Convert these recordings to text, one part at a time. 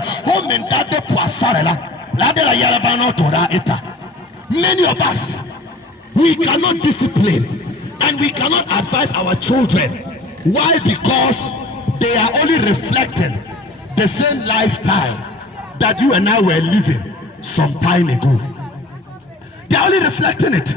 home and that the Puasarela, Ladera Yarabano Tora Eta. Many of us, we cannot discipline and we cannot advise our children. Why? Because they are only reflecting the same lifestyle that you and I were living some time ago. They are only reflecting it.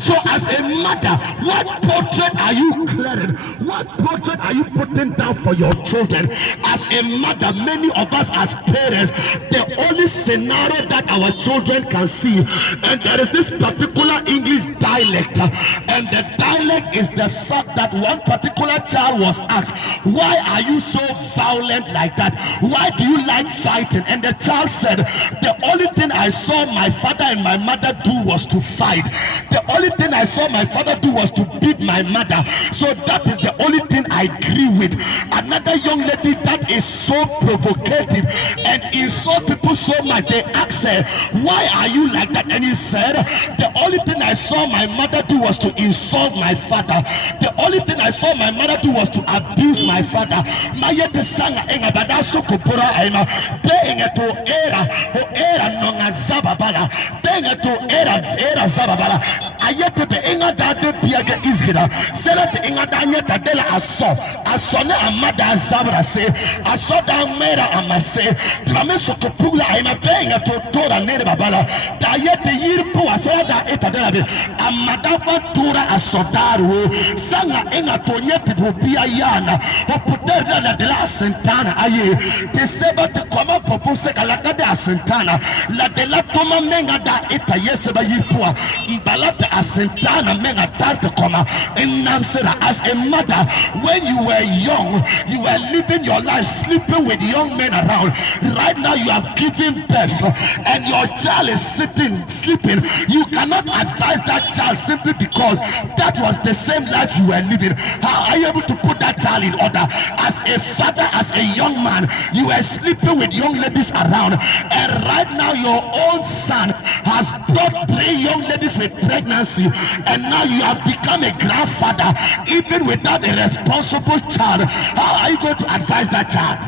So as a mother, what portrait are you clearing? What portrait are you putting down for your children? As a mother, many of us as parents, the only scenario that our children can see, and there is this particular English dialect, and the dialect is the fact that one particular child was asked, why are you so violent like that? Why do you like fighting? And the child said, the only thing I saw my father and my mother do was to fight. The only thing I saw my father do was to beat my mother. So that is the only thing I agree with. Another young lady that is so provocative and insult people so much, they asked her, why are you like that? And he said, the only thing I saw my mother do was to insult my father. The only thing I saw my mother do was to abuse my father. Mayete sanga enga badaso kupura ema benga to era ho era nonga zababala benga to era zababala ayete be enga dade biaga izgira selate enga danya tadela aso ne amada zabra se aso da mera amase trameso kupula ema benga to tora nere babala dayete yirpo asera da etadela be amada tura asodaru sanga enga to nyete bobia yana o potere la de la Santana aye te seba te koma propose kalaka de Santana la de la toma menga da eta yeseba yipua mbalate Santana menga tarte koma enamsera. As a mother, when you were young, you were living your life sleeping with young men around. Right now you have given birth and your child is sitting sleeping. You cannot advise that child simply because that was the same life you were living. How are you able to put that child in order? As a father, as a young man, you were sleeping with young ladies around, and right now your own son has brought 3 young ladies with pregnancy, and now you have become a grandfather even without a responsible child. How are you going to advise that child?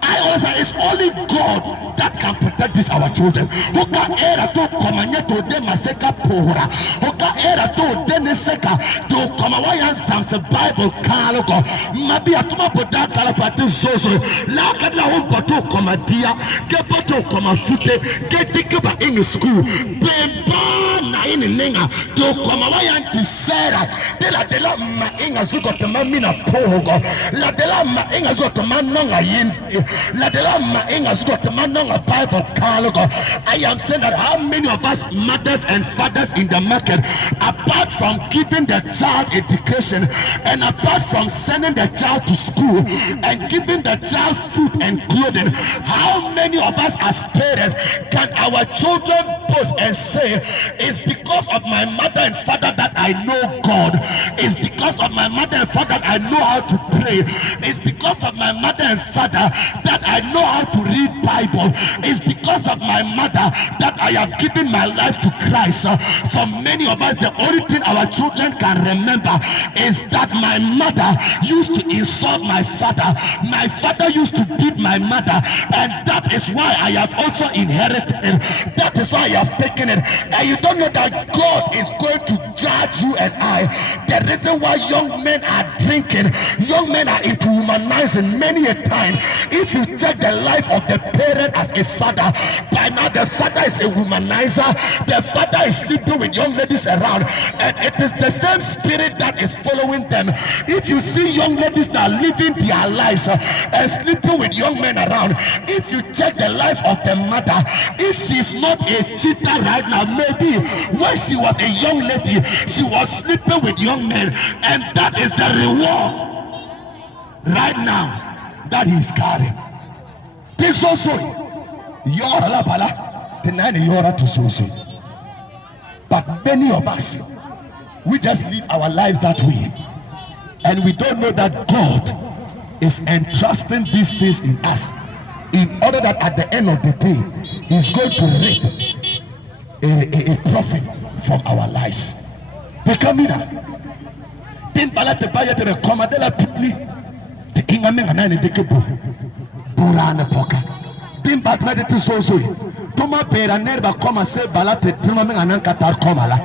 I always say it's only God that can protect this our children. Hoka era to komanya to de maseka pohora. Hoka era to de neseka to komawaya samse Bible kaloko. Mabi atuma boda kalapati zozo. La kadla humpa to komadia. Kepo to komafute. Kedikeba in school. Bemba na ini nenga to komawaya antisera. De la ma inga zuko to mamina pohogo. La de la ma inga zuko to manonga yin. La de la ma inga zuko to manonga Bible kalogo. I am saying that how many of us mothers and fathers in the market, apart from giving the child education and apart from sending the child to school and giving the child food and clothing, how many of us as parents can our children boast and say, it's because of my mother and father that I know God, it's because of my mother and father that I know how to pray, it's because of my mother and father that I know how to read Bible, it's because of my mother that I have given my life to Christ. For many of us, the only thing our children can remember is that my mother used to insult my father used to beat my mother, and that is why I have also inherited it. That is why I have taken it. And you don't know that God is going to judge you and I. The reason why young men are drinking, young men are into humanizing many a time. If you check the life of the parent as a father, by now the father is a womanizer, the father is sleeping with young ladies around, and it is the same spirit that is following them. If you see young ladies now living their lives and sleeping with young men around, if you check the life of the mother, if she's not a cheater right now, maybe when she was a young lady, she was sleeping with young men, and that is the reward right now that he's carrying. This also yora bala tenani yora to so. But many of us, we just live our lives that way, and we don't know that God is entrusting these things in us in order that at the end of the day he's going to reap a profit from our lives. Pekamina, Tin bala te ba yete be koma de la pili. Te inga menga na ne de ke bu. Pura na poka. Tin bat me de te so so. Toma pera nerba koma se bala te tuma menga nan katar koma la.